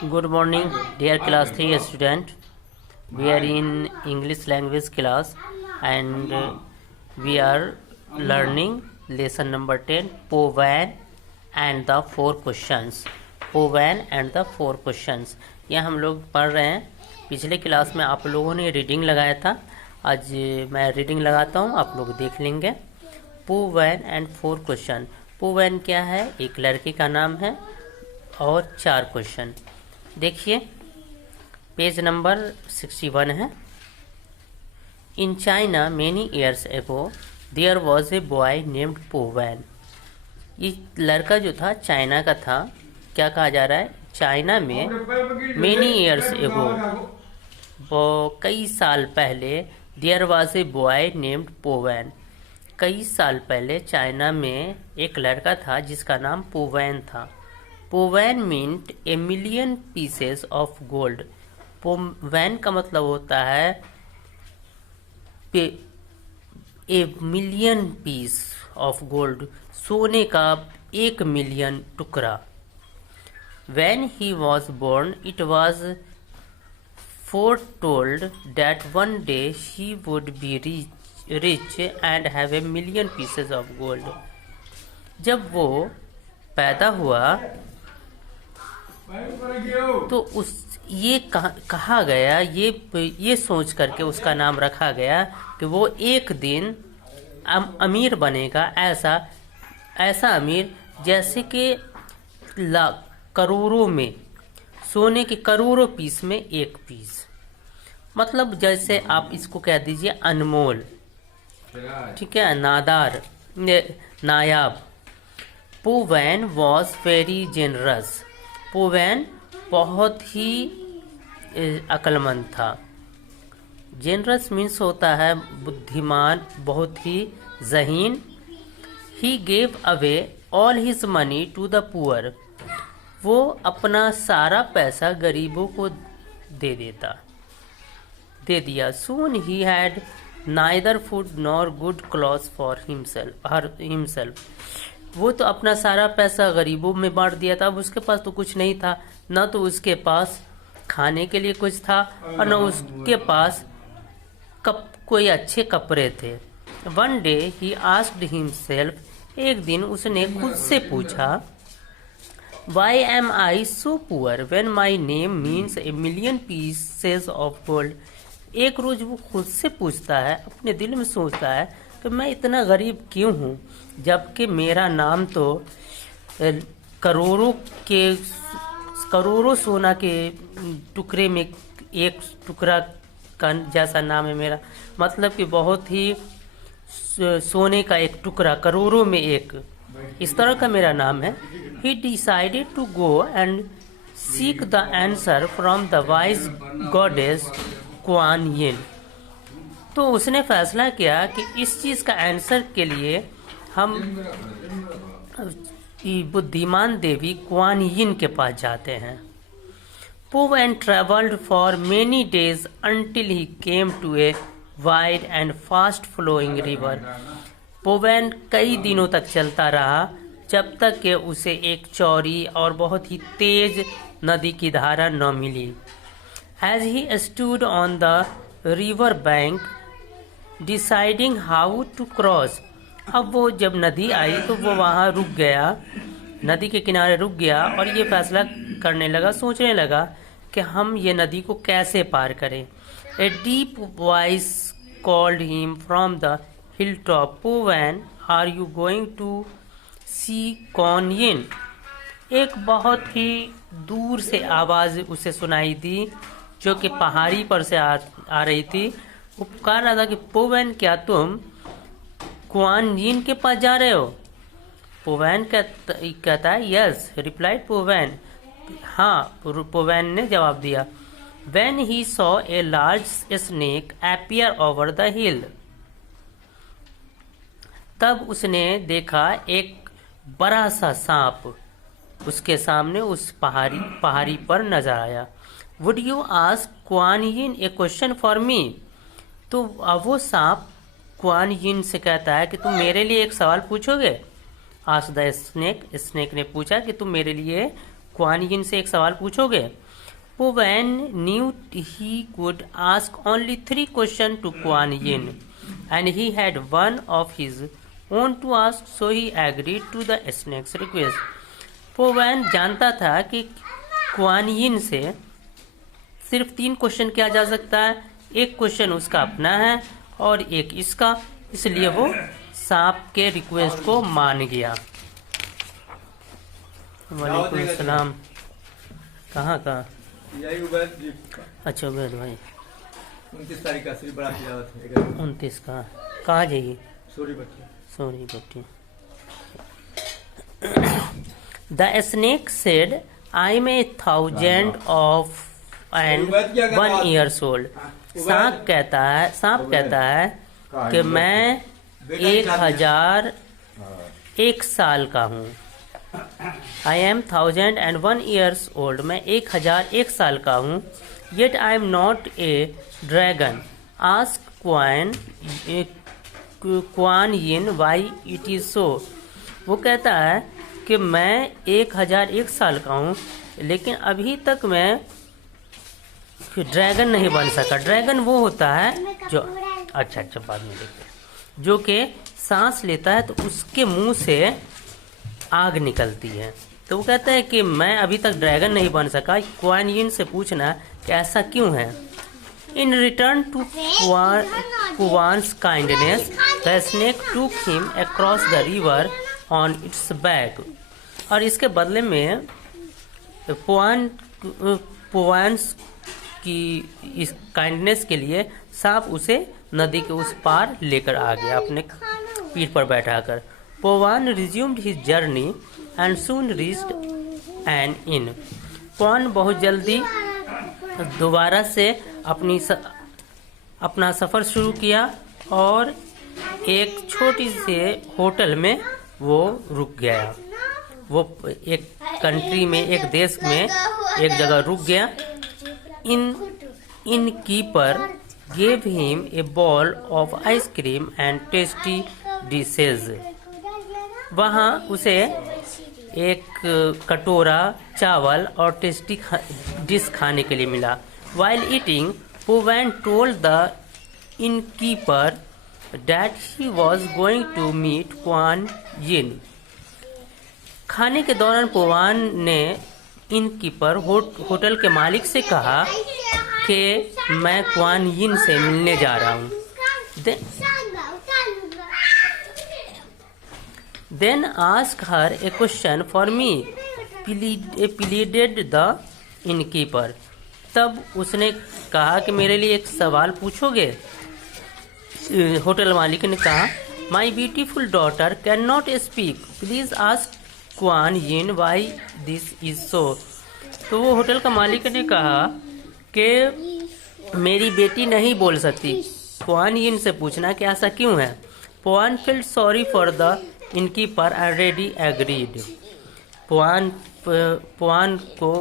Good morning, dear class 3 student. We are in English language class and we are learning lesson number 10, Povan and the 4 questions. Povan and the 4 questions. यह हम लोग पढ़ रहे हैं। पिछले class में आप लोगों ने रीडिंग लगाया था। आज मैं रीडिंग लगाता हूँ, आप लोग देख लेंगे। पोवन एंड 4 क्वेश्चन। पोवन क्या है? एक लड़के का नाम है और 4 क्वेश्चन। देखिए पेज नंबर 61 है। In China many years ago there was a boy named Powan. ये लड़का जो था चाइना का था। क्या कहा जा रहा है? चाइना में मेनी ईयर्स एगो, वो कई साल पहले, there was a boy named Powan. कई साल पहले चाइना में एक लड़का था जिसका नाम पोवैन था। Powan meant a million pieces of gold. Powan का मतलब होता है a million piece of gold, सोने का 1 मिलियन टुकड़ा। When he was born, it was foretold that one day he would be rich and have a million pieces of gold. जब वो पैदा हुआ तो उस ये कहा गया, ये सोच करके उसका नाम रखा गया कि वो एक दिन अमीर बनेगा। ऐसा अमीर जैसे कि करोड़ों में, सोने के करोड़ों पीस में एक पीस। मतलब जैसे आप इसको कह दीजिए अनमोल, ठीक है, नादार, नायाब। पोवैन वॉज वेरी जेनरस। पोवैन बहुत ही अक्लमंद था। जेनरस मीन्स होता है बुद्धिमान, बहुत ही ज़हीन। He gave away all his money to the poor. वो अपना सारा पैसा गरीबों को दे दिया। Soon he had neither food nor good clothes for himself. वो तो अपना सारा पैसा गरीबों में बांट दिया था। अब उसके पास तो कुछ नहीं था, न तो उसके पास खाने के लिए कुछ था और न उसके पास कोई अच्छे कपड़े थे। One day he asked himself, एक दिन उसने खुद से पूछा, Why am I so poor when my name means a million pieces of gold? एक रोज वो खुद से पूछता है, अपने दिल में सोचता है कि मैं इतना गरीब क्यों हूँ, जबकि मेरा नाम तो करोड़ों सोना के टुकड़े में एक टुकड़ा का जैसा नाम है मेरा। मतलब कि बहुत ही सोने का एक टुकड़ा, करोड़ों में एक, इस तरह का मेरा नाम है। He decided to go and seek the answer from the wise goddess Kuan Yin. तो उसने फैसला किया कि इस चीज़ का आंसर के लिए हम बुद्धिमान देवी कुआन यिन के पास जाते हैं। Povan traveled for many days until he came to a wide and fast flowing river. पोवैन कई दिनों तक चलता रहा जब तक कि उसे एक चौड़ी और बहुत ही तेज नदी की धारा न मिली। As he stood on the river bank, deciding how to cross. अब वो जब नदी आई तो वो वहाँ रुक गया, नदी के किनारे रुक गया और ये फैसला करने लगा, सोचने लगा कि हम ये नदी को कैसे पार करें। A deep voice called him from the hilltop, Povan, are you going to see Kuan Yin? एक बहुत ही दूर से आवाज़ उसे सुनाई दी जो कि पहाड़ी पर से आ रही थी। वो पुकार रहा था कि पोवैन, क्या तुम कुआन यिन के पास जा रहे हो? पोवैन कहता है, यस, रिप्लाइड पोवैन। हाँ, पोवैन ने जवाब दिया। When he saw a large snake appear over the hill, तब उसने देखा एक बड़ा सा सांप उसके सामने उस पहाड़ी पर नजर आया। Would you ask Kuan yin A question for me? तो अब वो सांप कुआन यिन से कहता है कि तुम मेरे लिए एक सवाल पूछोगे। आस्क द स्नेक, स्नेक ने पूछा कि तुम मेरे लिए कुआन यिन से एक सवाल पूछोगे। Puvan knew he could ask only 3 questions to Kuan Yin, and he had one of his own to ask, so he agreed to the snake's request. Puvan जानता था कि कुआन यिन से सिर्फ 3 क्वेश्चन किया जा सकता है, एक क्वेश्चन उसका अपना है और एक इसका, इसलिए वो सांप के रिक्वेस्ट को मान गया। वालेकुम सलाम। कहाँ का? यही उबैद जी का। अच्छा उबैद भाई, 29 तारीख का श्री बड़ा तिलावत है। 29 का कहाँ जाइए? सॉरी बच्चे। सॉरी बच्चे। The snake said, I am 1,000 of and 1 years old. सांप कहता है कि मैं 1,000 1 साल का हूँ। I am 1,001 years old. मैं 1,001 साल का हूँ। Yet I am not a dragon. Ask Kuan Yin why it is so. वो कहता है कि मैं 1,001 साल का हूँ, लेकिन अभी तक मैं ड्रैगन नहीं बन सका। ड्रैगन वो होता है जो अच्छा बाद में देखते हैं, जो कि सांस लेता है तो उसके मुंह से आग निकलती है। तो वो कहता है कि मैं अभी तक ड्रैगन नहीं बन सका। कुआन यिन से पूछना कि ऐसा क्यों है। In return to Kuan's kindness the snake took him across the river on its back. और इसके बदले में पुआन्स की इस काइंडनेस के लिए सांप उसे नदी के उस पार लेकर आ गया अपने पीठ पर बैठाकर। Powan resumed his journey and soon reached an inn. Powan बहुत जल्दी दोबारा से अपना सफ़र शुरू किया और एक छोटी से होटल में वो रुक गया। वो एक कंट्री में, एक देश में एक जगह रुक गया। इन keeper gave him a bowl of ice cream and tasty dishes. वहाँ उसे एक कटोरा चावल और टेस्टी डिश खाने के लिए मिला। While eating, Puvan told the innkeeper that he was going to meet Kuan Yin. खाने के दौरान पुवान ने इनकीपर होटल के मालिक से कहा कि मैं कुआन यिन से मिलने जा रहा हूँ। Then ask her a question for me, pleaded the innkeeper. तब उसने कहा कि मेरे लिए एक सवाल पूछोगे। होटल मालिक ने कहा, My beautiful daughter cannot speak. Please ask Kuan yin why this is so. तो वो होटल का मालिक ने कहा कि मेरी बेटी नहीं बोल सकती, कुआन यिन से पूछना कि ऐसा क्यों है। Puan felt sorry for the innkeeper and ready agreed. Puan को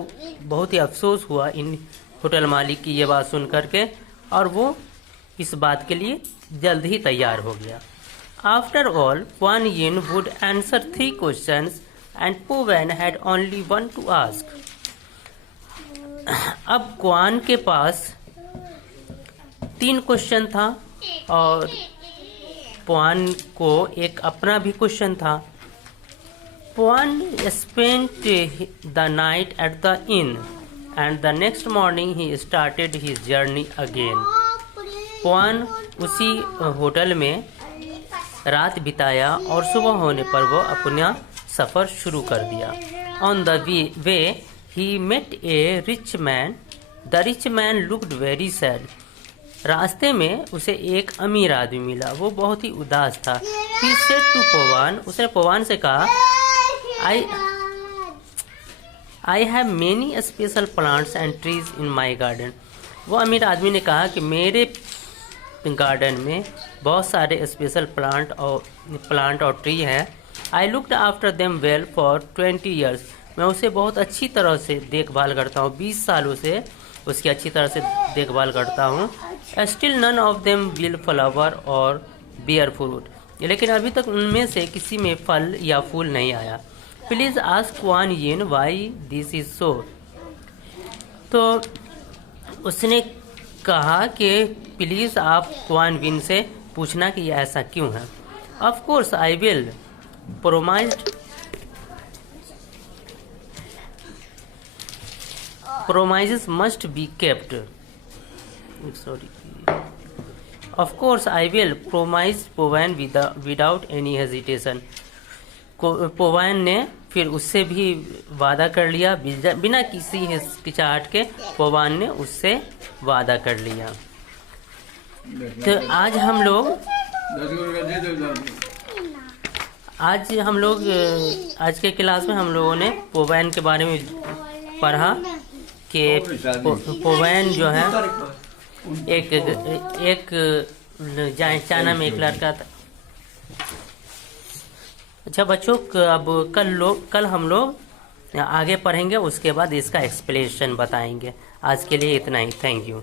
बहुत ही अफसोस हुआ इन होटल मालिक की ये बात सुन करके, और वो इस बात के लिए जल्द ही तैयार हो गया। After all, Kuan Yin would answer 3 questions and Puvan had only one to ask. अब कुआन के पास 3 क्वेश्चन था और पुआन को एक अपना भी क्वेश्चन था। Puan spent the night at the inn and the next morning he started his journey again. Puan उसी होटल में रात बिताया और सुबह होने पर वो अपना सफ़र शुरू कर दिया। On the way he met a rich man. The rich man looked very sad. रास्ते में उसे एक अमीर आदमी मिला, वो बहुत ही उदास था। He said to Puan, उसने पुआन से कहा, I have many special plants and trees in my garden. वो अमीर आदमी ने कहा कि मेरे गार्डन में बहुत सारे स्पेशल प्लांट और ट्री हैं। I looked after them well for 20 years. मैं उसे बहुत अच्छी तरह से देखभाल करता हूँ, 20 सालों से उसकी अच्छी तरह से देखभाल करता हूँ। Still none of them will flower or bear fruit. लेकिन अभी तक उनमें से किसी में फल या फूल नहीं आया। Please ask Kuan Yin why this is so. तो उसने कहा कि प्लीज़ आप क्वान विन से पूछना कि ये ऐसा क्यों है। Of course I will promises must be kept. Sorry. Of course I will, promised पोवैन without any hesitation. पोवैन ने फिर उससे भी वादा कर लिया, बिना किसी हिचकिचाहट के पोवैन ने उससे वादा कर लिया। तो आज हम लोग आज के क्लास में हम लोगों ने पोवैन के बारे में पढ़ा कि पोवैन जो है एक चाइना में एक लड़का था। अच्छा बच्चों, अब कल हम लोग आगे पढ़ेंगे, उसके बाद इसका एक्सप्लेनेशन बताएंगे। आज के लिए इतना ही, थैंक यू।